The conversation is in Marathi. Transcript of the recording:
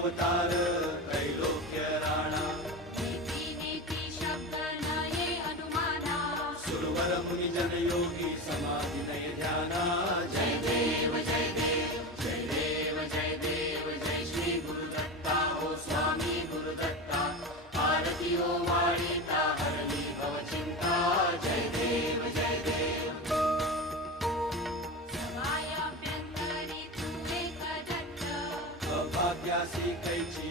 अवतार त्रैलोक्य राणा नीती नीती शब्द नये अनुमाना सुरवर मुनि जन योगी समाधि नय ध्याना जय देव जय देव जय देव जय देव जय श्री गुरुदत्ता हो स्वामी गुरुदत्ता आरती हो वाळीता हरली भवचिंता जय देव जय देव सवायाभ्यंतरी तू एक दत्त अभाग्यासी कैची